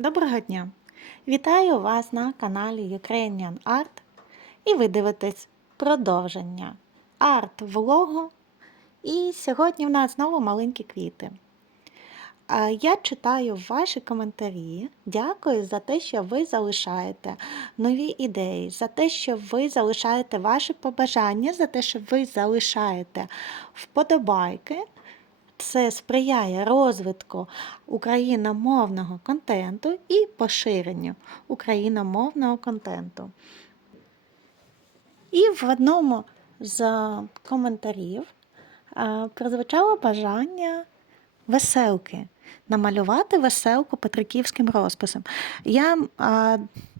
Доброго дня! Вітаю вас на каналі Ukrainian Art і ви дивитесь продовження арт-влогу. І сьогодні в нас знову маленькі квіти. Я читаю ваші коментарі. Дякую за те, що ви залишаєте нові ідеї, за те, що ви залишаєте ваші побажання, за те, що ви залишаєте вподобайки. Це сприяє розвитку україномовного контенту і поширенню україномовного контенту. І в одному з коментарів прозвучало бажання веселки, намалювати веселку петриківським розписом. Я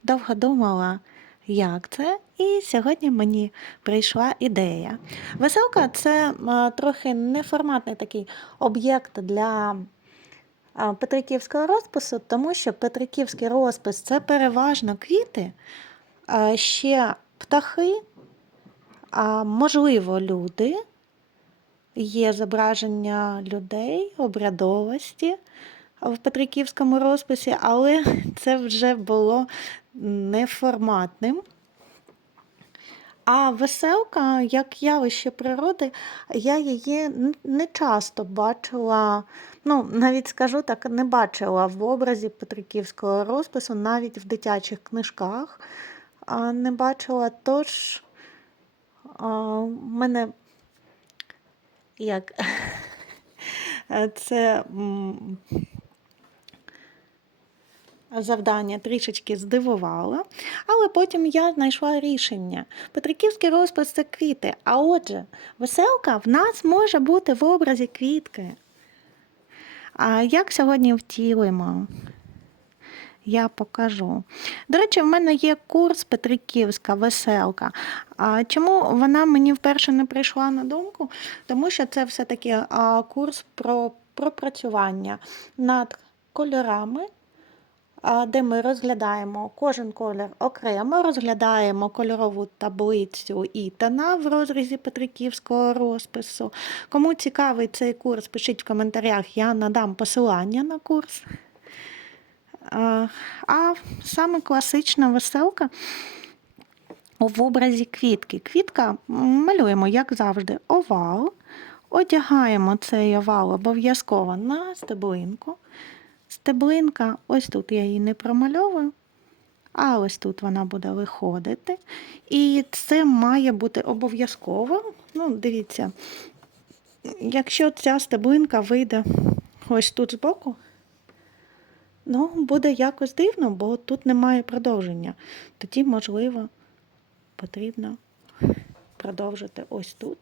довго думала, як це, і сьогодні мені прийшла ідея. Веселка це трохи неформатний такий об'єкт для петриківського розпису, тому що петриківський розпис це переважно квіти, ще птахи, можливо, люди. Є зображення людей, обрядовості в Петриківському розписі, але це вже було неформатним. А веселка, як явище природи, я її не часто бачила, ну, навіть скажу так, не бачила в образі Петриківського розпису, навіть в дитячих книжках не бачила, тож в мене як це завдання трішечки здивувало, але потім я знайшла рішення. Петриківський розпис це квіти. А отже, веселка в нас може бути в образі квітки. А як сьогодні втілимо? Я покажу. До речі, в мене є курс Петриківська веселка. А Чому вона мені вперше не прийшла на думку? Тому що це все-таки курс про пропрацювання над кольорами де ми розглядаємо кожен колір окремо, розглядаємо кольорову таблицю Ітана в розрізі Петриківського розпису. Кому цікавий цей курс, пишіть в коментарях, я надам посилання на курс. А саме класична веселка в образі квітки. Квітка малюємо, як завжди, овал. Одягаємо цей овал обов'язково на стеблинку. Стеблинка, ось тут я її не промальовую, а ось тут вона буде виходити. І це має бути обов'язково. Ну, дивіться, якщо ця стеблинка вийде ось тут збоку, ну, буде якось дивно, бо тут немає продовження. Тоді, можливо, потрібно продовжити ось тут,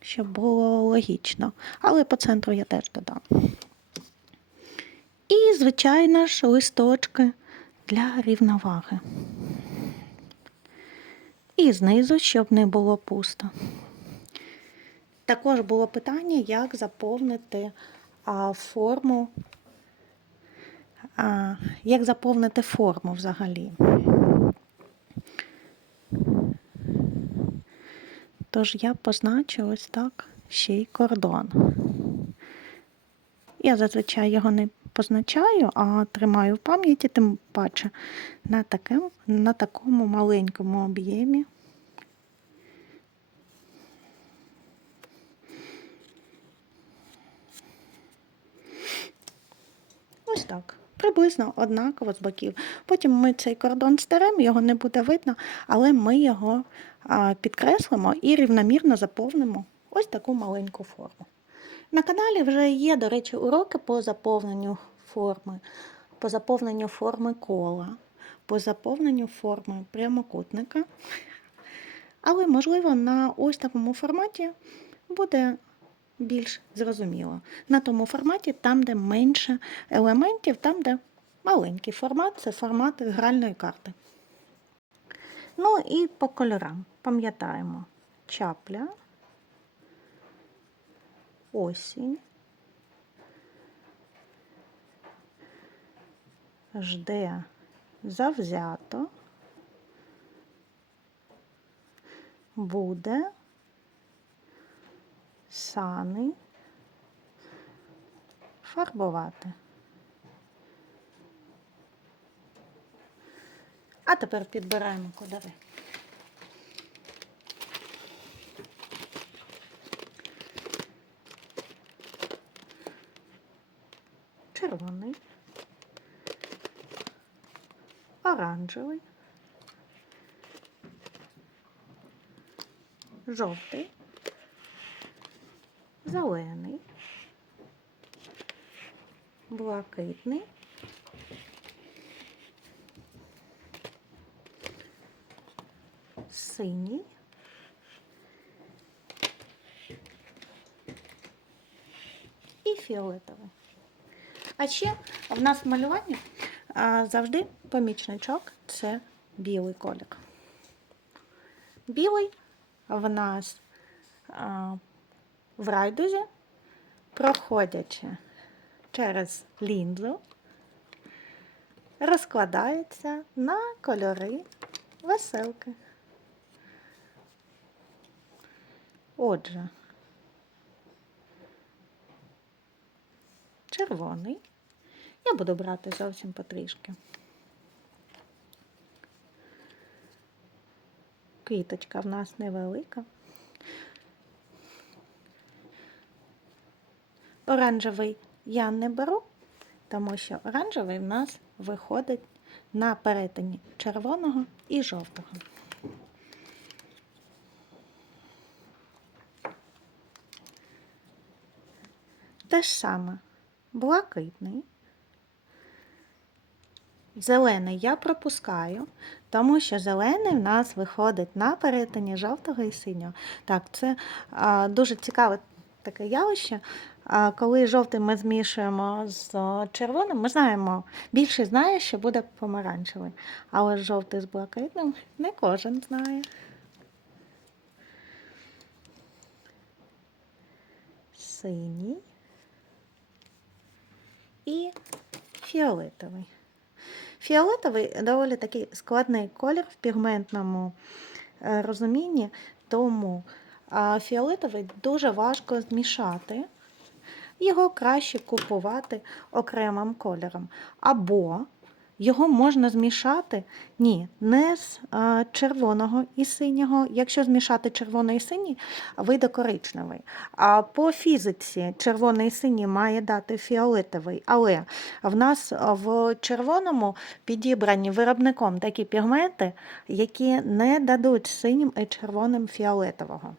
щоб було логічно. Але по центру я теж додам. І, звичайно ж, листочки для рівноваги. І знизу, щоб не було пусто. Також було питання, як заповнити а, форму, а, як заповнити форму взагалі. Тож я позначу ось так ще й кордон. Я зазвичай його не позначаю, а тримаю в пам'яті, тим паче на, таким, на такому маленькому об'ємі. Ось так. Приблизно однаково з боків. Потім ми цей кордон стеремо, його не буде видно, але ми його підкреслимо і рівномірно заповнимо ось таку маленьку форму. На каналі вже є, до речі, уроки по заповненню форми, по заповненню форми кола, по заповненню форми прямокутника. Але, можливо, на ось такому форматі буде більш зрозуміло. На тому форматі, там, де менше елементів, там, де маленький формат це формат гральної карти. Ну і по кольорам. Пам'ятаємо чапля осінь. Жде завзято, буде сани фарбувати. А тепер підбираємо кольори. Червоний, оранжевий, жовтий, зелений, блакитний, синій, і фіолетовий. А ще в нас в малюванні завжди помічничок це білий колір. Білий в нас в райдузі, проходячи через лінзу, розкладається на кольори веселки. Отже, червоний. Я буду брати зовсім потрішки. Квіточка в нас невелика. Оранжевий я не беру, тому що оранжевий в нас виходить на перетині червоного і жовтого. Те ж саме блакитний. Зелений я пропускаю, тому що зелений в нас виходить на перетині жовтого і синього. Так, це а, дуже цікаве таке явище. А, коли жовтий ми змішуємо з червоним, ми знаємо, більшість знає, що буде помаранчевий. Але жовтий з блакитним не кожен знає. Синій і фіолетовий. Фіолетовий доволі такий складний колір в пігментному е, розумінні, тому фіолетовий дуже важко змішати. Його краще купувати окремим кольором. Або його можна змішати, ні, не з а, червоного і синього. Якщо змішати червоний і синій, вийде коричневий. А по фізиці червоний і синій має дати фіолетовий, але в нас в червоному підібрані виробником такі пігменти, які не дадуть синім і червоним фіолетового.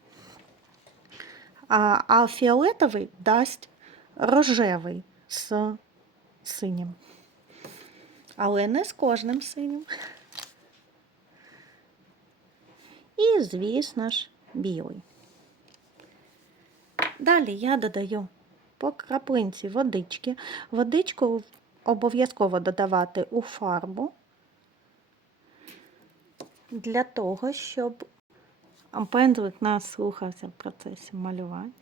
А, а фіолетовий дасть рожевий з синім. Але не з кожним синім. І, звісно ж, білий. Далі я додаю по краплинці водички. Водичку обов'язково додавати у фарбу для того, щоб пензлик нас слухався в процесі малювання.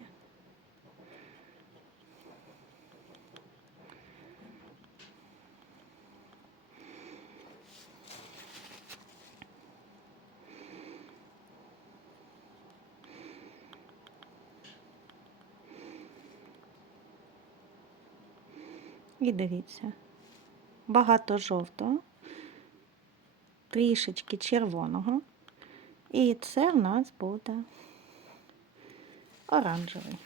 І дивіться, багато жовтого, трішечки червоного, і це в нас буде оранжевий.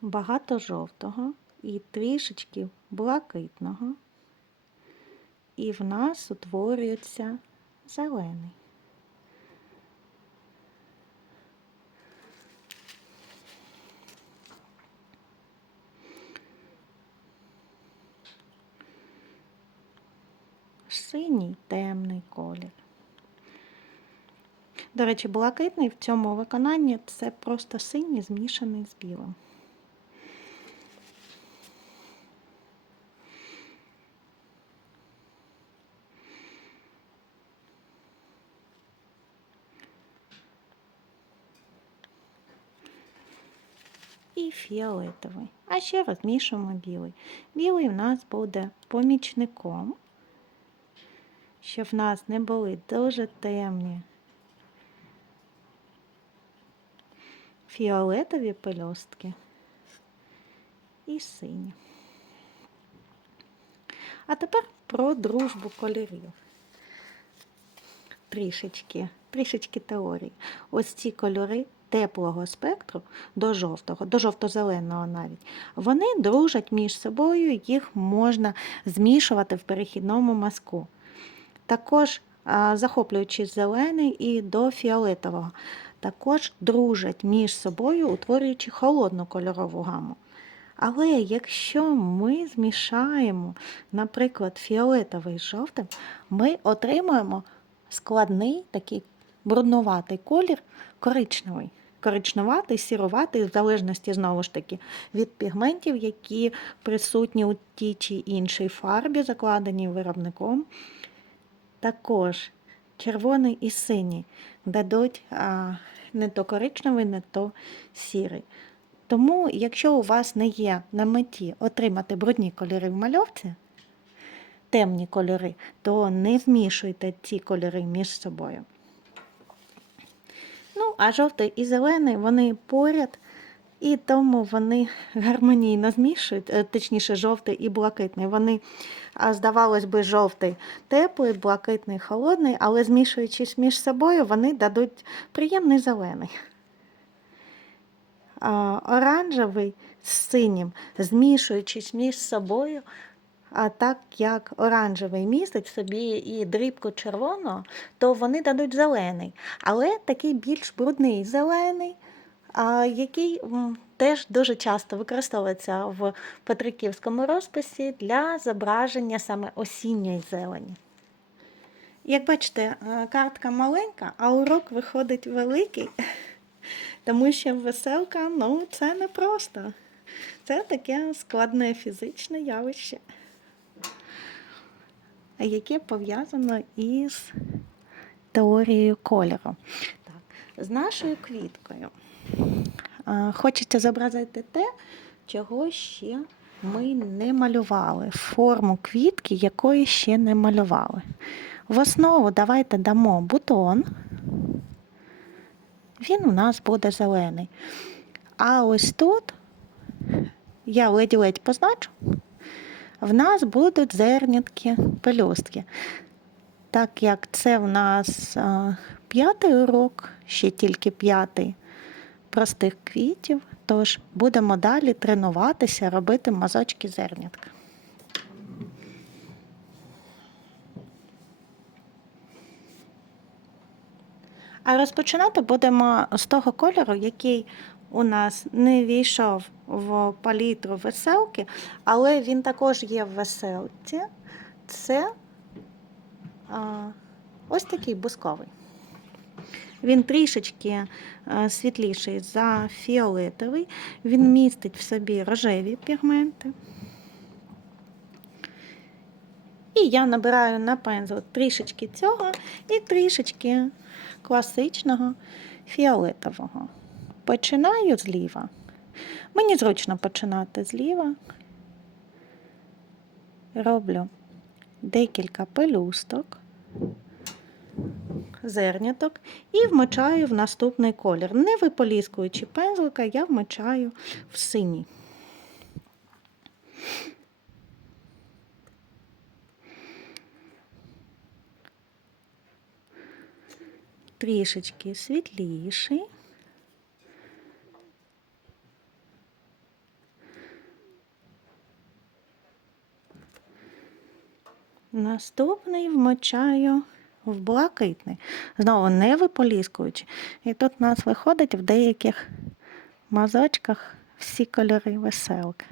Багато жовтого і трішечки блакитного, і в нас утворюється зелений. Синій темний колір. До речі, блакитний в цьому виконанні це просто синій змішаний з білим. І фіолетовий. А ще розмішуємо білий. Білий в нас буде помічником щоб в нас не були дуже темні фіолетові пельостки. і синій. А тепер про дружбу кольорів. Трішечки, трішечки теорії. Ось ці кольори теплого спектру до жовтого, до жовто-зеленого навіть, вони дружать між собою, їх можна змішувати в перехідному мазку. Також, захоплюючи зелений і до фіолетового, також дружать між собою, утворюючи холодну кольорову гаму. Але якщо ми змішаємо, наприклад, фіолетовий з жовтим, ми отримуємо складний такий бруднуватий колір коричневий. Коричневатий, сіруватий, в залежності знову ж таки від пігментів, які присутні у тій чи іншій фарбі, закладені виробником. Також червоний і синій дадуть а, не то коричневий, не то сірий. Тому, якщо у вас не є на меті отримати брудні кольори в мальовці, темні кольори, то не змішуйте ці кольори між собою. Ну, а жовтий і зелений вони поряд, і тому вони гармонійно змішують, е, точніше, жовтий і блакитний. Вони, здавалось би, жовтий теплий, блакитний холодний, але змішуючись між собою, вони дадуть приємний зелений. Оранжевий з синім, змішуючись між собою, а так як оранжевий містить собі і дрібку червоного, то вони дадуть зелений, але такий більш брудний зелений, який теж дуже часто використовується в петриківському розписі для зображення саме осінньої зелені. Як бачите, е, картка маленька, а урок виходить великий, тому що веселка ну, це не просто. Це таке складне фізичне явище, яке пов'язано із теорією кольору. Так, з нашою квіткою. Хочеться зобразити те, чого ще ми не малювали, форму квітки, якої ще не малювали. В основу давайте дамо бутон. Він у нас буде зелений. А ось тут, я ледь-ледь позначу, в нас будуть зернятки, пелюстки. Так як це в нас п'ятий урок, ще тільки п'ятий простих квітів, тож будемо далі тренуватися, робити мазочки зернятка. А розпочинати будемо з того кольору, який у нас не війшов в палітру веселки, але він також є в веселці. Це а, ось такий бусковий. Він трішечки е, світліший за фіолетовий, він містить в собі рожеві пігменти. І я набираю на пензл трішечки цього і трішечки класичного фіолетового. Починаю зліва. Мені зручно починати зліва. Роблю декілька пелюсток, зерняток і вмочаю в наступний колір. Не виполіскуючи пензлика, я вмочаю в синій. трішечки світліший. Наступний вмочаю в блакитний. Знову не виполіскуючи. І тут у нас виходить в деяких мазочках всі кольори веселки.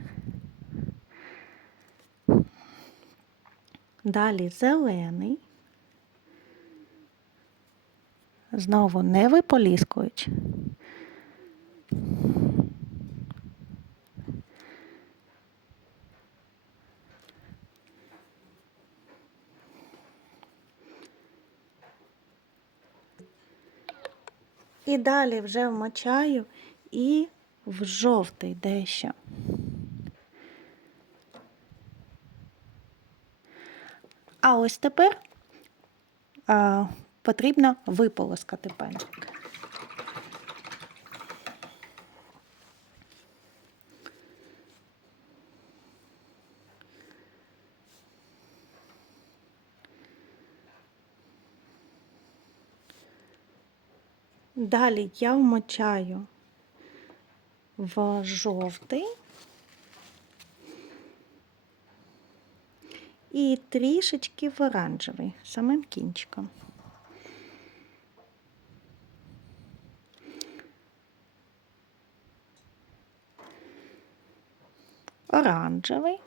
Далі зелений. Знову не виполіскуючи. І далі вже вмочаю і в жовтий дещо. А ось тепер а, потрібно виполоскати пензлик. Далі я вмочаю в жовтий і трішечки в оранжевий, самим кінчиком. Оранжевий.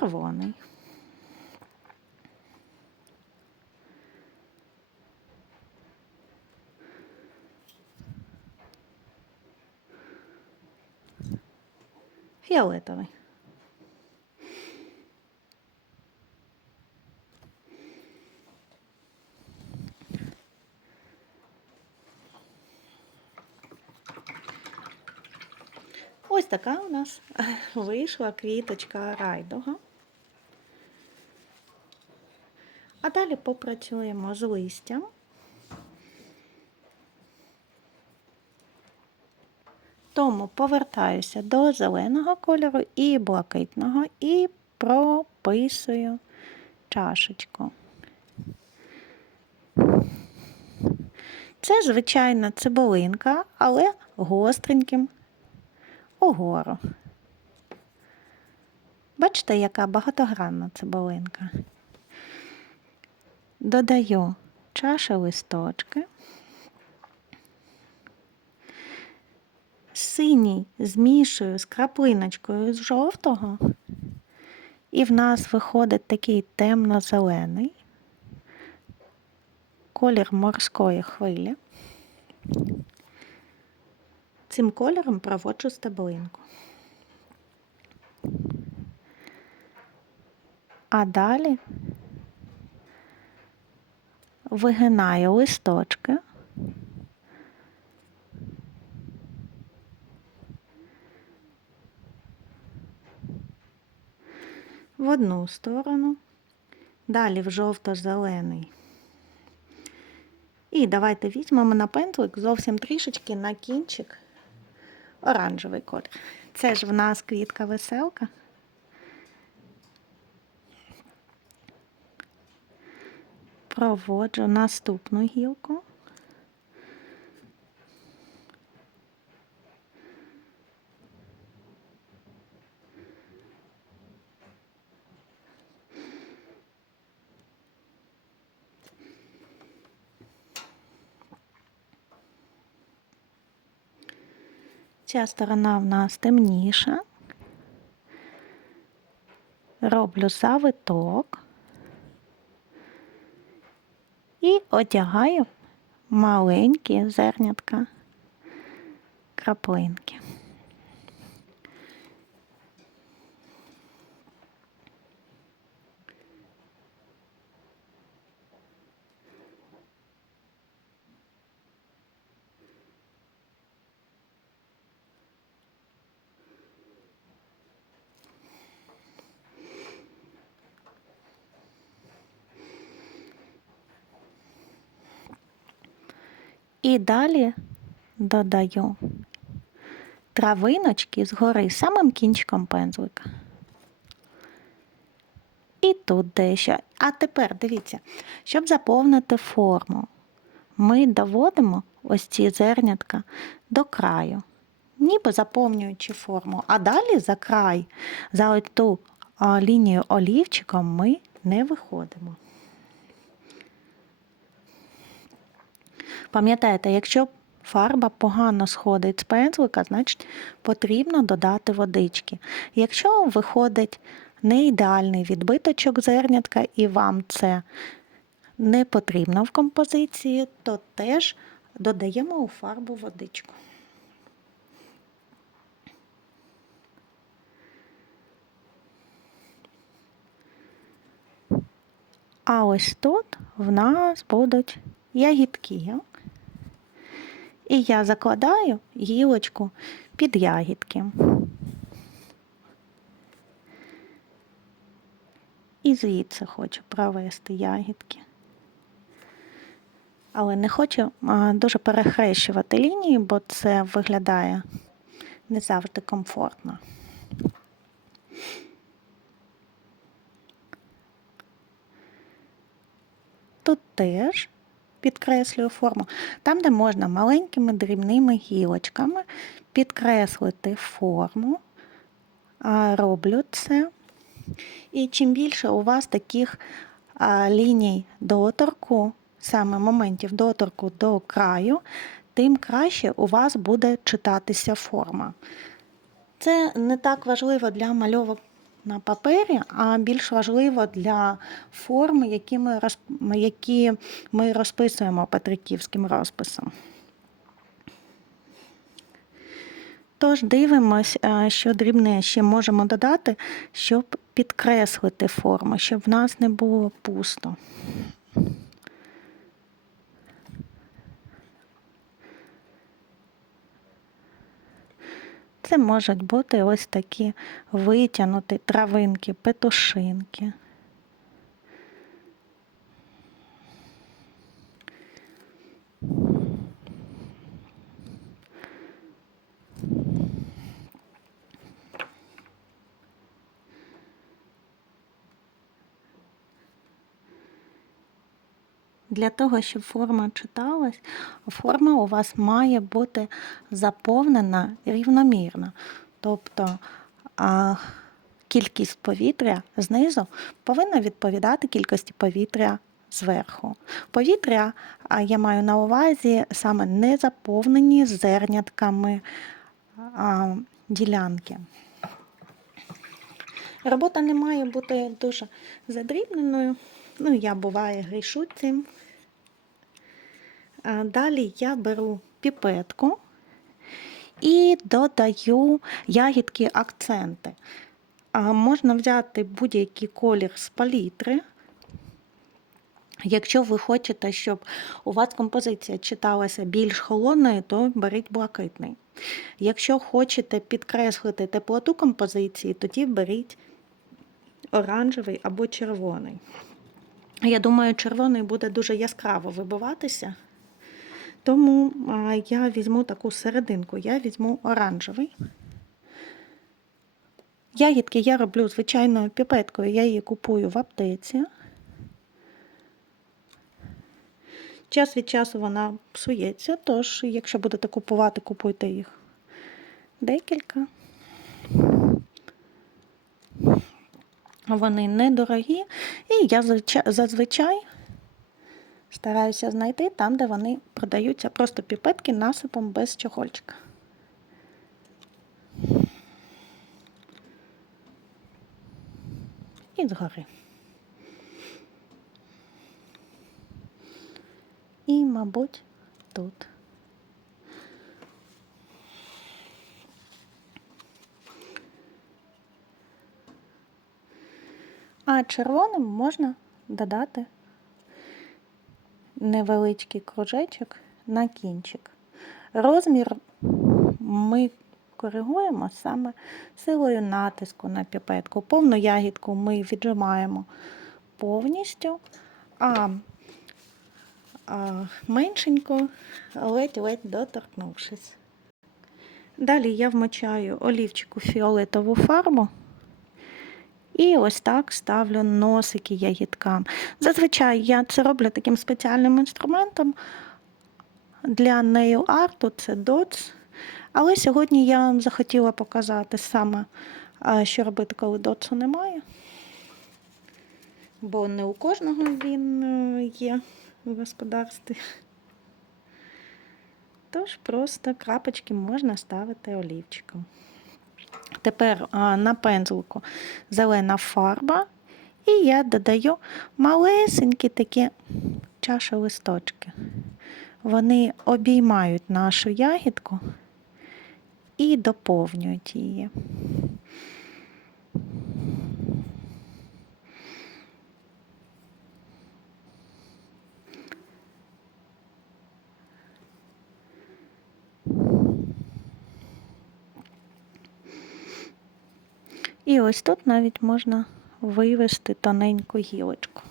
Червоний. Фіолетовий. Ось така у нас вийшла квіточка райдуга. А далі попрацюємо з листям. Тому повертаюся до зеленого кольору і блакитного і прописую чашечку. Це звичайна цибулинка, але гостреньким угору. Бачите, яка багатогранна цибулинка. Додаю чаші листочки. Синій змішую з краплиночкою з жовтого, і в нас виходить такий темно-зелений колір морської хвилі. Цим кольором проводжу стеблинку. А далі вигинаю листочки. В одну сторону, далі в жовто-зелений. І давайте візьмемо на пентлик зовсім трішечки на кінчик оранжевий колір. Це ж в нас квітка веселка. Проводжу наступну гілку. Ця сторона в нас темніша. Роблю завиток і одягаю маленькі зернятка краплинки. І далі додаю травиночки згори самим кінчиком пензлика. І тут дещо. А тепер дивіться, щоб заповнити форму, ми доводимо ось ці зернятка до краю, ніби заповнюючи форму. А далі за край, за ту лінію олівчиком ми не виходимо. Пам'ятаєте, якщо фарба погано сходить з пензлика, значить потрібно додати водички. Якщо виходить не ідеальний відбиточок зернятка і вам це не потрібно в композиції, то теж додаємо у фарбу водичку. А ось тут в нас будуть ягідки. І я закладаю гілочку під ягідки. І звідси хочу провести ягідки. Але не хочу дуже перехрещувати лінії, бо це виглядає не завжди комфортно. Тут теж підкреслюю форму. Там, де можна маленькими дрібними гілочками підкреслити форму, роблю це. І чим більше у вас таких ліній доторку, саме моментів доторку до краю, тим краще у вас буде читатися форма. Це не так важливо для мальовок на папері, а більш важливо для форм, які ми, які ми розписуємо петриківським розписом. Тож дивимось, е, що дрібне ще можемо додати, щоб підкреслити форму, щоб в нас не було пусто. Це можуть бути ось такі витягнуті травинки, петушинки. Для того, щоб форма читалась, форма у вас має бути заповнена рівномірно. Тобто кількість повітря знизу повинна відповідати кількості повітря зверху. Повітря я маю на увазі саме не заповнені зернятками ділянки. Робота не має бути дуже задрібненою. Ну, я буває грішу цим. Далі я беру піпетку і додаю ягідки акценти. Можна взяти будь-який колір з палітри. Якщо ви хочете, щоб у вас композиція читалася більш холодною, то беріть блакитний. Якщо хочете підкреслити теплоту композиції, тоді беріть оранжевий або червоний. Я думаю, червоний буде дуже яскраво вибиватися. Тому я візьму таку серединку, я візьму оранжевий. Ягідки я роблю звичайною піпеткою, я її купую в аптеці. Час від часу вона псується, тож, якщо будете купувати, купуйте їх декілька. Вони недорогі, і я зазвичай стараюся знайти там, де вони продаються просто піпетки насипом без чохольчика. І згори. І, мабуть, тут. А червоним можна додати невеличкий кружечок на кінчик. Розмір ми коригуємо саме силою натиску на піпетку. Повну ягідку ми віджимаємо повністю, а, меншенько ледь-ледь доторкнувшись. Далі я вмочаю олівчику фіолетову фарбу. І ось так ставлю носики ягідкам. Зазвичай я це роблю таким спеціальним інструментом для нейл арту це доц. Але сьогодні я вам захотіла показати саме, що робити, коли доцу немає. Бо не у кожного він е, є в господарстві. Тож просто крапочки можна ставити олівчиком. Тепер на пензлику зелена фарба, і я додаю малесенькі такі чаші листочки. Вони обіймають нашу ягідку і доповнюють її. І ось тут навіть можна вивести тоненьку гілочку.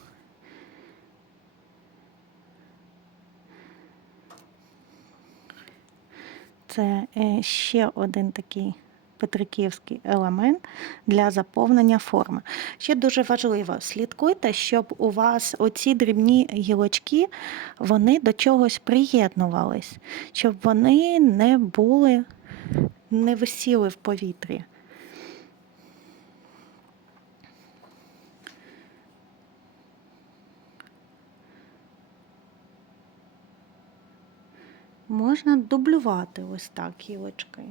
Це е, ще один такий петриківський елемент для заповнення форми. Ще дуже важливо, слідкуйте, щоб у вас оці дрібні гілочки вони до чогось приєднувались, щоб вони не були, не висіли в повітрі. Можна дублювати ось так гілочки.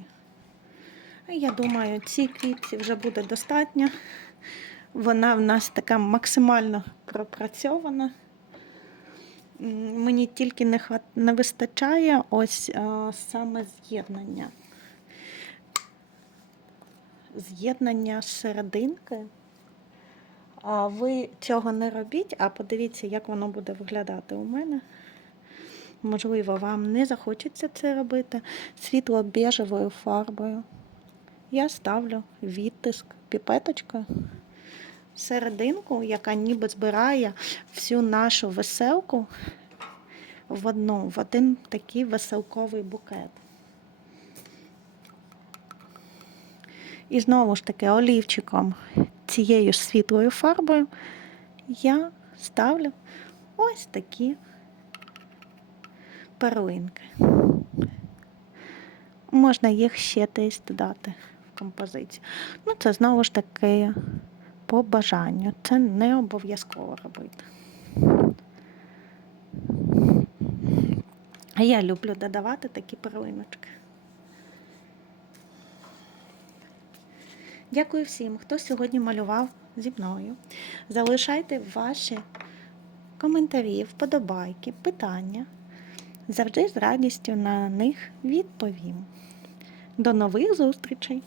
Я думаю, цій квітці вже буде достатньо. Вона в нас така максимально пропрацьована. Мені тільки не, не вистачає ось е, саме з'єднання. З'єднання серединки. А ви цього не робіть, а подивіться, як воно буде виглядати у мене. Можливо, вам не захочеться це робити світло-бежевою фарбою. Я ставлю відтиск піпеточкою серединку, яка ніби збирає всю нашу веселку в одну, в один такий веселковий букет. І знову ж таки олівчиком цією ж світлою фарбою я ставлю ось такі перлинки. Можна їх ще десь додати в композицію. Ну, це знову ж таки по бажанню. Це не обов'язково робити. А я люблю додавати такі перлиночки. Дякую всім, хто сьогодні малював зі мною. Залишайте ваші коментарі, вподобайки, питання. Завжди з радістю на них відповім. До нових зустрічей!